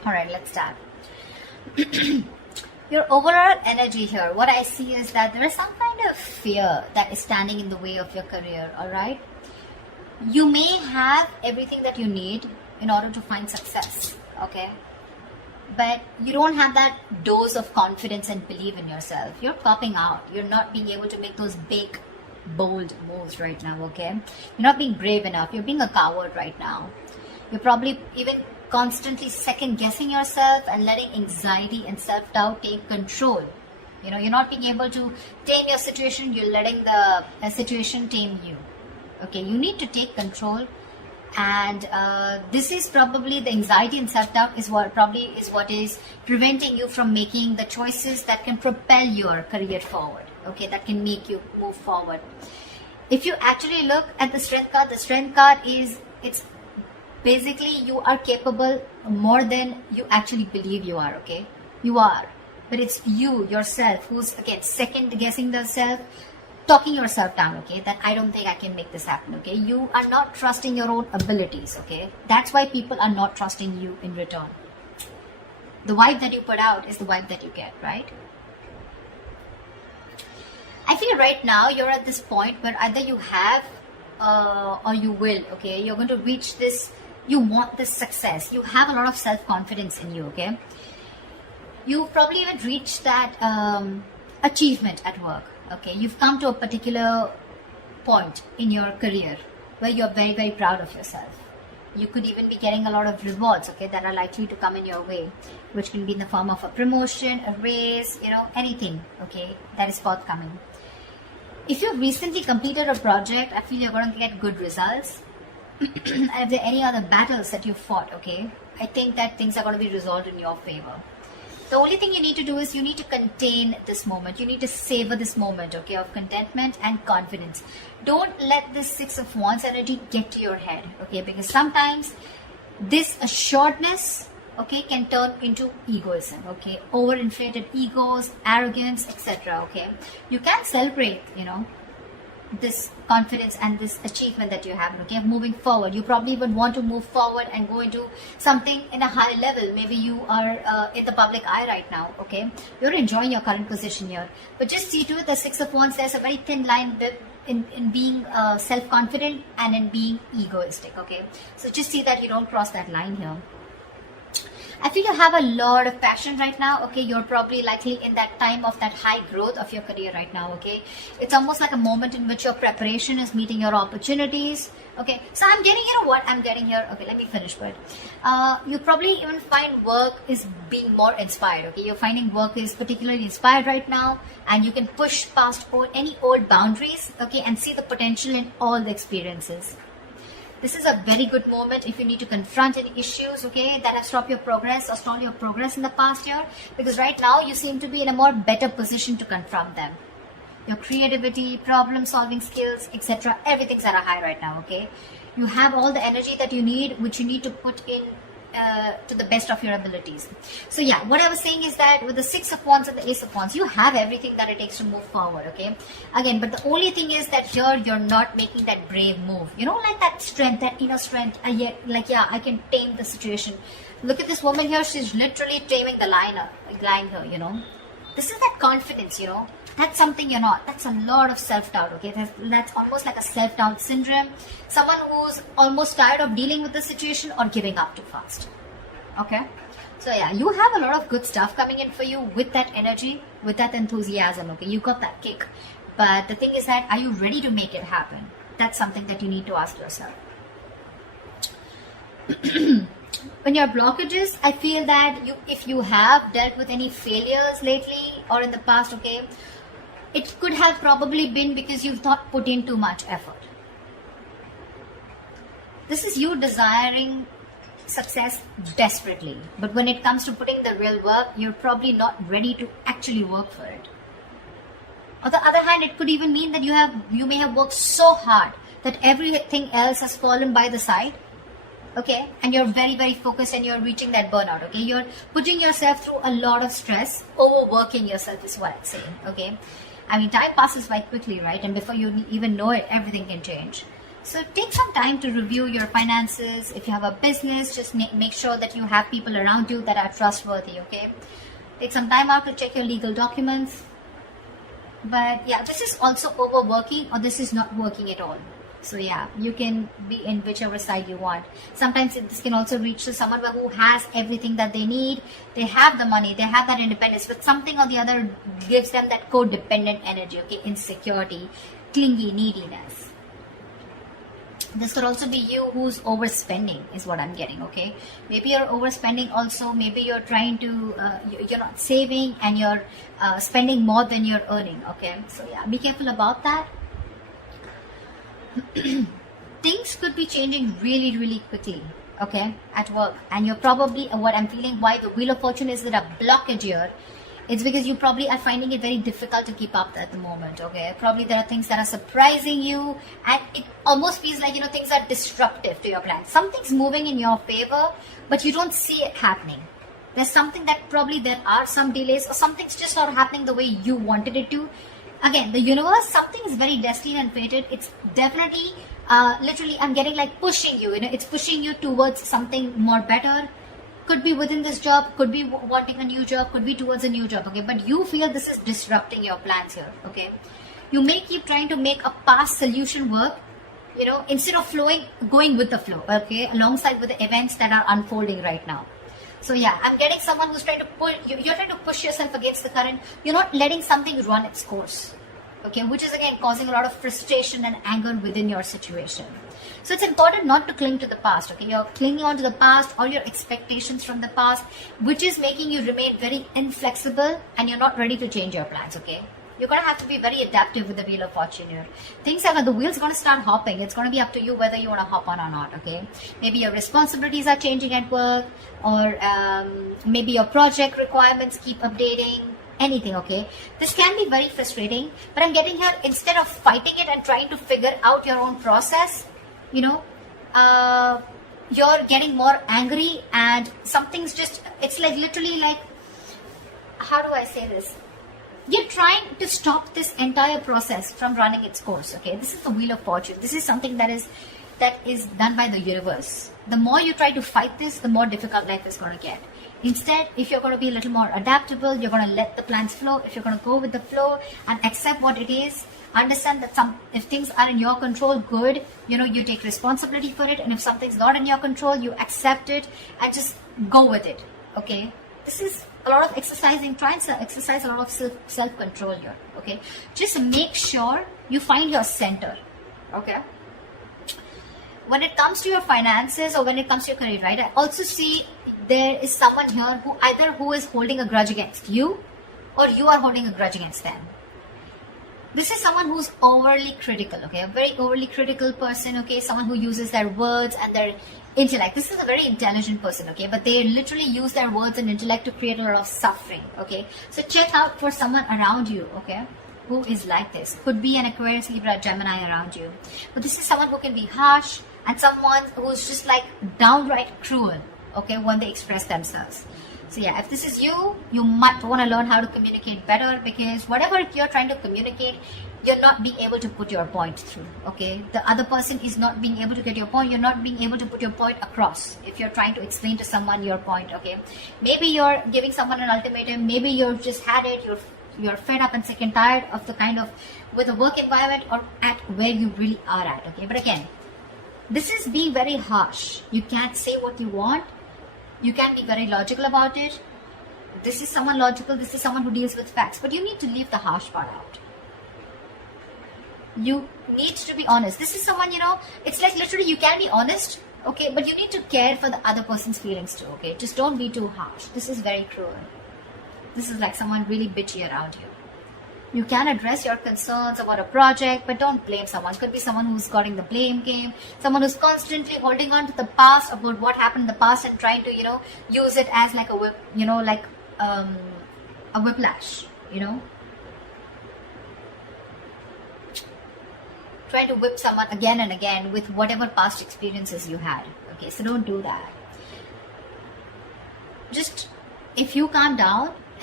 All right, let's start. Your overall energy here, what I see is that there is some kind of fear that is standing in the way of your career. All right, you may have everything that you need in order to find success, okay, but you don't have that dose of confidence and belief in yourself. You're popping out. You're not being able to make those big, bold moves right now, okay? You're not being brave enough. You're being a coward right now. You're probably even constantly second guessing yourself and letting anxiety and self-doubt take control. You know, you're not being able to tame your situation. You're letting the situation tame you. Okay, you need to take control. And this is probably the anxiety and self-doubt is what is preventing you from making the choices that can propel your career forward. Okay, that can make you move forward. If you actually look at the strength card is, it's basically you are capable more than you actually believe you are. Okay, you are, but it's you yourself who's again second guessing the self, talking yourself down. Okay, that I don't think I can make this happen. Okay, you are not trusting your own abilities. Okay, that's why people are not trusting you in return. The vibe that you put out is the vibe that you get, right? I feel right now you're at this point where either you have or you will. Okay, you're going to reach this. You want this success. You have a lot of self-confidence in you. Okay, you probably even reached that achievement at work. Okay, you've come to a particular point in your career where you're very, very proud of yourself. You could even be getting a lot of rewards, okay, that are likely to come in your way, which can be in the form of a promotion, a raise, you know, anything, okay, that is forthcoming. If you've recently completed a project, I feel you're going to get good results. And if there are any other battles that you fought, okay, I think that things are going to be resolved in your favor. The only thing you need to do is you need to contain this moment. You need to savor this moment, okay, of contentment and confidence. Don't let this Six of Wands energy get to your head, okay, because sometimes this assuredness, okay, can turn into egoism, okay, overinflated egos, arrogance, etc., okay. You can celebrate, you know, this confidence and this achievement that you have, okay, moving forward. You probably would want to move forward and go into something in a higher level. Maybe you are in the public eye right now, okay, you're enjoying your current position here, but just see to it, the Six of Wands, there's a very thin line in being self-confident and in being egoistic, okay, so just see that you don't cross that line here. I feel you have a lot of passion right now, okay. You're probably likely in that time of that high growth of your career right now, okay. It's almost like a moment in which your preparation is meeting your opportunities, okay. So I'm getting, you know what I'm getting here, okay, let me finish with. You probably even find work is being more inspired, okay. You're finding work is particularly inspired right now, and you can push past any old boundaries, okay, and see the potential in all the experiences. This is a very good moment if you need to confront any issues, okay, that have stopped your progress or stalled your progress in the past year, because right now you seem to be in a more better position to confront them. Your creativity, problem solving skills, etc., everything's at a high right now, okay. You have all the energy that you need, which you need to put in to the best of your abilities. So yeah, what I was saying is that with the Six of Wands and the Ace of Wands, you have everything that it takes to move forward, okay. Again, but the only thing is that here you're not making that brave move, you know, like that strength, that inner strength, like, yeah, I can tame the situation. Look at this woman here, she's literally taming the lion here, you know. This is that confidence, you know. That's something you're not. That's a lot of self-doubt, okay. That's almost like a self-doubt syndrome. Someone who's almost tired of dealing with the situation or giving up too fast, okay. So yeah, you have a lot of good stuff coming in for you with that energy, with that enthusiasm, okay. You got that kick, but the thing is that, are you ready to make it happen? That's something that you need to ask yourself. When your blockages, I feel that if you have dealt with any failures lately or in the past, okay, it could have probably been because you've not put in too much effort. This is you desiring success desperately, but when it comes to putting the real work, you're probably not ready to actually work for it. On the other hand, it could even mean that you may have worked so hard that everything else has fallen by the side, okay, and you're very, very focused and you're reaching that burnout, okay. You're putting yourself through a lot of stress, overworking yourself is what I'm saying, okay. I mean, time passes by quickly, right? And before you even know it, everything can change. So take some time to review your finances. If you have a business, just make sure that you have people around you that are trustworthy, okay? Take some time out to check your legal documents. But yeah, this is also overworking, or this is not working at all. So yeah, you can be in whichever side you want. Sometimes this can also reach to someone who has everything that they need. They have the money, they have that independence, but something or the other gives them that codependent energy, okay? Insecurity, clingy, neediness. This could also be you who's overspending, is what I'm getting, okay? Maybe you're overspending also. Maybe you're trying to, you're not saving and you're spending more than you're earning, okay? So yeah, be careful about that. Things could be changing really, really quickly, okay, at work. And you're probably, what I'm feeling, why the Wheel of Fortune is that a blockage here, it's because you probably are finding it very difficult to keep up at the moment, okay? Probably there are things that are surprising you, and it almost feels like, you know, things are disruptive to your plans. Something's moving in your favor, but you don't see it happening. There's something that probably there are some delays, or something's just not happening the way you wanted it to. Again, the universe, something is very destined and fated. It's definitely, literally, I'm getting like pushing you, you know, it's pushing you towards something more better. Could be within this job, could be wanting a new job, could be towards a new job, okay? But you feel this is disrupting your plans here, okay? You may keep trying to make a past solution work, you know, instead of going with the flow, okay? Alongside with the events that are unfolding right now. So yeah, I'm getting someone who's trying to pull, you're trying to push yourself against the current. You're not letting something run its course, okay? Which is again causing a lot of frustration and anger within your situation. So it's important not to cling to the past, okay? You're clinging on to the past, all your expectations from the past, which is making you remain very inflexible, and you're not ready to change your plans, okay? You're going to have to be very adaptive with the Wheel of Fortune here. Things are, the wheel's going to start hopping. It's going to be up to you whether you want to hop on or not, okay? Maybe your responsibilities are changing at work, or maybe your project requirements keep updating. Anything, okay? This can be very frustrating, but I'm getting here, instead of fighting it and trying to figure out your own process, you know, you're getting more angry, and something's just, it's like literally like, how do I say this? You're trying to stop this entire process from running its course, okay? This is the Wheel of Fortune. This is something that is done by the universe. The more you try to fight this, the more difficult life is going to get. Instead, if you're going to be a little more adaptable, you're going to let the plans flow. If you're going to go with the flow and accept what it is, understand that if things are in your control, good, you know, you take responsibility for it. And if something's not in your control, you accept it and just go with it, okay? This is a lot of exercising. Try and exercise a lot of self-control here, okay? Just make sure you find your center, okay? When it comes to your finances, or when it comes to your career, right, I also see there is someone here who is holding a grudge against you, or you are holding a grudge against them. This is someone who's overly critical, okay? A very overly critical person, okay? Someone who uses their words and their intellect. This is a very intelligent person, okay? But they literally use their words and intellect to create a lot of suffering, okay? So check out for someone around you, okay, who is like this. Could be an Aquarius, Libra, Gemini around you. But this is someone who can be harsh, and someone who's just like downright cruel, okay, when they express themselves. So yeah, if this is you, you might want to learn how to communicate better, because whatever you're trying to communicate, you're not being able to put your point through, okay? The other person is not being able to get your point. You're not being able to put your point across if you're trying to explain to someone your point, okay? Maybe you're giving someone an ultimatum. Maybe you've just had it. You're fed up and sick and tired of the kind of, with the work environment or at where you really are at, okay? But again, this is being very harsh. You can't say what you want. You can be very logical about it. This is someone logical. This is someone who deals with facts. But you need to leave the harsh part out. You need to be honest. This is someone, you know, it's like literally you can be honest, okay, but you need to care for the other person's feelings too, okay? Just don't be too harsh. This is very cruel. This is like someone really bitchy around you. You can address your concerns about a project, but don't blame someone. Could be someone who's got in the blame game, someone who's constantly holding on to the past, about what happened in the past, and trying to, you know, use it as like a whip, you know, like a whiplash, you know. Try to whip someone again and again with whatever past experiences you had. Okay, so don't do that. Just, if you calm down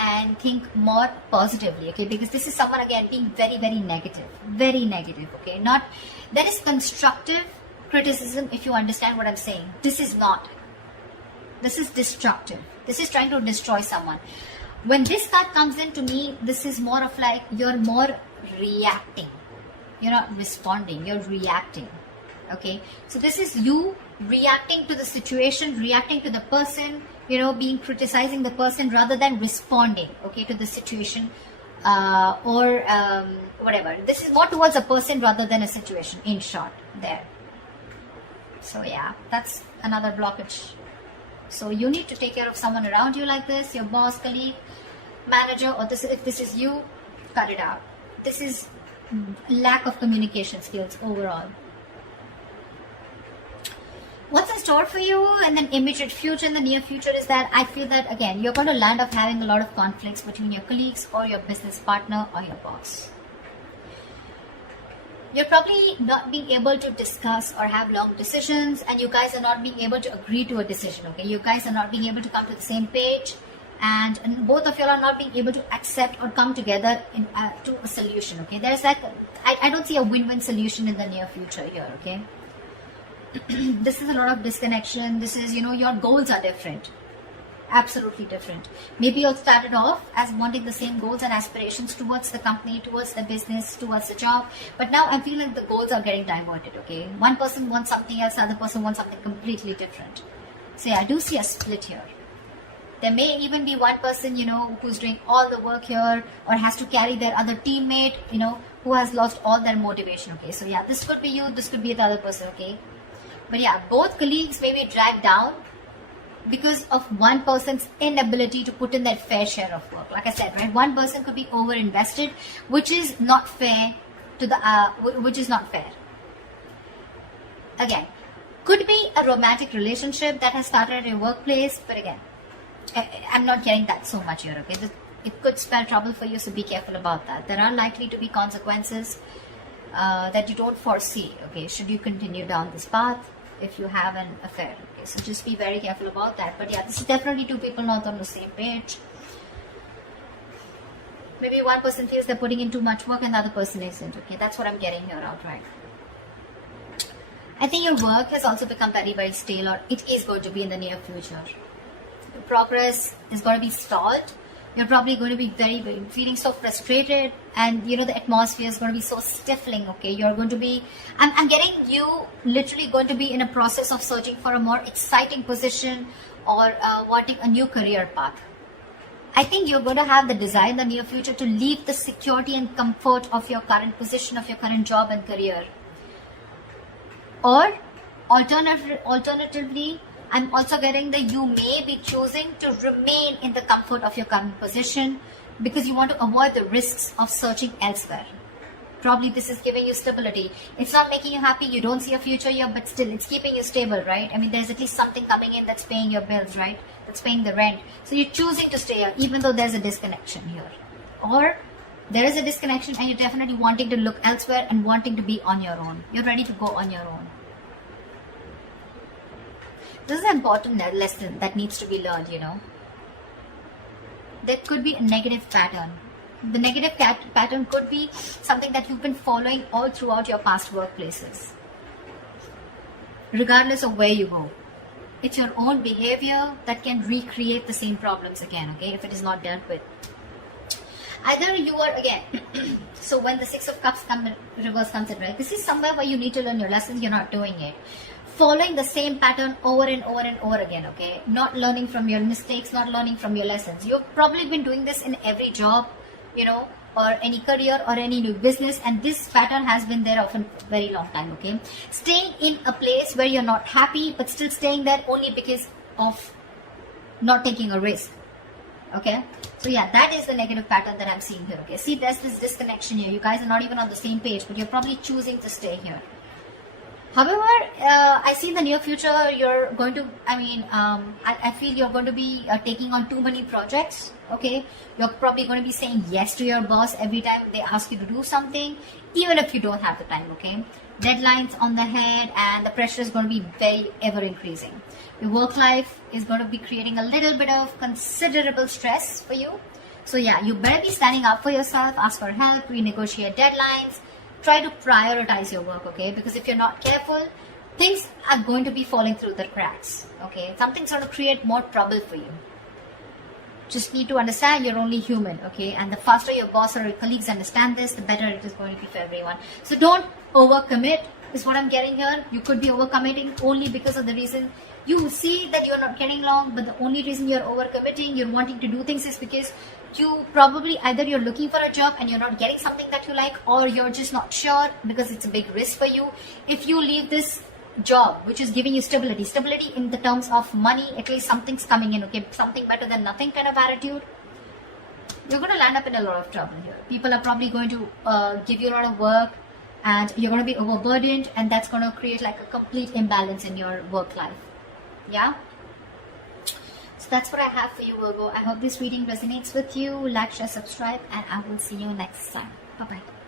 and think more positively, okay? Because this is someone, again, being very, very negative, okay? Not, there is constructive criticism, if you understand what I'm saying. This is not. This is destructive. This is trying to destroy someone. When this card comes in, to me, this is more of like, you're more reacting. You're not responding, you're reacting, okay? So this is you reacting to the situation, reacting to the person, you know, being criticizing the person rather than responding, okay, to the situation or whatever. This is more towards a person rather than a situation, in short, there. So yeah, that's another blockage. So you need to take care of someone around you like this, your boss, colleague, manager, or this, if this is you, cut it out. This is lack of communication skills overall. What's in store for you and then immediate future, in the near future, is that I feel that, again, you're going to land up having a lot of conflicts between your colleagues or your business partner or your boss. You're probably not being able to discuss or have long decisions, and you guys are not being able to agree to a decision, okay? You guys are not being able to come to the same page, and both of you are not being able to accept or come together to a solution, okay? There's like, I don't see a win-win solution in the near future here, okay? This is a lot of disconnection. This is, you know, your goals are different. Absolutely different. Maybe you started off as wanting the same goals and aspirations towards the company, towards the business, towards the job, but now I feel like the goals are getting diverted, okay? One person wants something else, the other person wants something completely different. So yeah, I do see a split here. There may even be one person, you know, who's doing all the work here or has to carry their other teammate, you know, who has lost all their motivation, okay? So yeah, this could be you, this could be the other person, okay? But yeah, both colleagues may be dragged down because of one person's inability to put in their fair share of work. Like I said, right, one person could be over invested, which is not fair to the which is not fair. Again, could be a romantic relationship that has started at your workplace, but again, I'm not getting that so much here, okay? It could spell trouble for you, so be careful about that. There are likely to be consequences that you don't foresee, okay, should you continue down this path if you have an affair, okay? So just be very careful about that. But yeah, this is definitely two people not on the same page. Maybe one person feels they're putting in too much work and the other person isn't, okay? That's what I'm getting here outright. I think your work has also become very, very stale, or it is going to be in the near future. Your progress is going to be stalled. You're probably going to be very, very feeling so frustrated, and you know the atmosphere is going to be so stifling, okay? You're going to be, I'm getting you literally going to be in a process of searching for a more exciting position or wanting a new career path. I think you're going to have the desire in the near future to leave the security and comfort of your current position, of your current job and career. Or alternatively, I'm also getting that you may be choosing to remain in the comfort of your current position because you want to avoid the risks of searching elsewhere. Probably this is giving you stability. It's not making you happy, you don't see a future here, but still it's keeping you stable, right? I mean, there's at least something coming in that's paying your bills, right? That's paying the rent. So you're choosing to stay here even though there's a disconnection here. Or there is a disconnection and you're definitely wanting to look elsewhere and wanting to be on your own. You're ready to go on your own. This is an important lesson that needs to be learned, you know. There could be a negative pattern. The negative pattern could be something that you've been following all throughout your past workplaces. Regardless of where you go. It's your own behavior that can recreate the same problems again, okay, if it is not dealt with. Either you are, again, so when the Six of Cups reverse comes in, right, this is somewhere where you need to learn your lessons, you're not doing it. Following the same pattern over and over and over again, okay? Not learning from your mistakes, not learning from your lessons. You've probably been doing this in every job, you know, or any career or any new business, and this pattern has been there for a very long time, okay? Staying in a place where you're not happy, but still staying there only because of not taking a risk, okay? So yeah, that is the negative pattern that I'm seeing here, okay? See, there's this disconnection here. You guys are not even on the same page, but you're probably choosing to stay here. However, I see in the near future, you're going to, I feel you're going to be taking on too many projects, okay? You're probably going to be saying yes to your boss every time they ask you to do something, even if you don't have the time, okay? Deadlines on the head, and the pressure is going to be very ever increasing. Your work life is going to be creating a little bit of considerable stress for you. So yeah, you better be standing up for yourself, ask for help, renegotiate deadlines, try to prioritize your work, okay? Because if you're not careful, things are going to be falling through the cracks, okay? Something's going to create more trouble for you. Just need to understand you're only human, okay? And the faster your boss or your colleagues understand this, the better it is going to be for everyone. So don't overcommit, is what I'm getting here. You could be overcommitting only because of the reason you see that you're not getting along, but the only reason you're overcommitting, you're wanting to do things, is because you probably either you're looking for a job and you're not getting something that you like, or you're just not sure because it's a big risk for you. If you leave this job which is giving you stability in the terms of money, at least something's coming in, okay, something better than nothing kind of attitude, you're going to land up in a lot of trouble here. People are probably going to give you a lot of work, and you're going to be overburdened, and that's going to create like a complete imbalance in your work life. Yeah, so that's what I have for you, Virgo. I hope this reading resonates with you. Like, share, subscribe, and I will see you next time. Bye bye.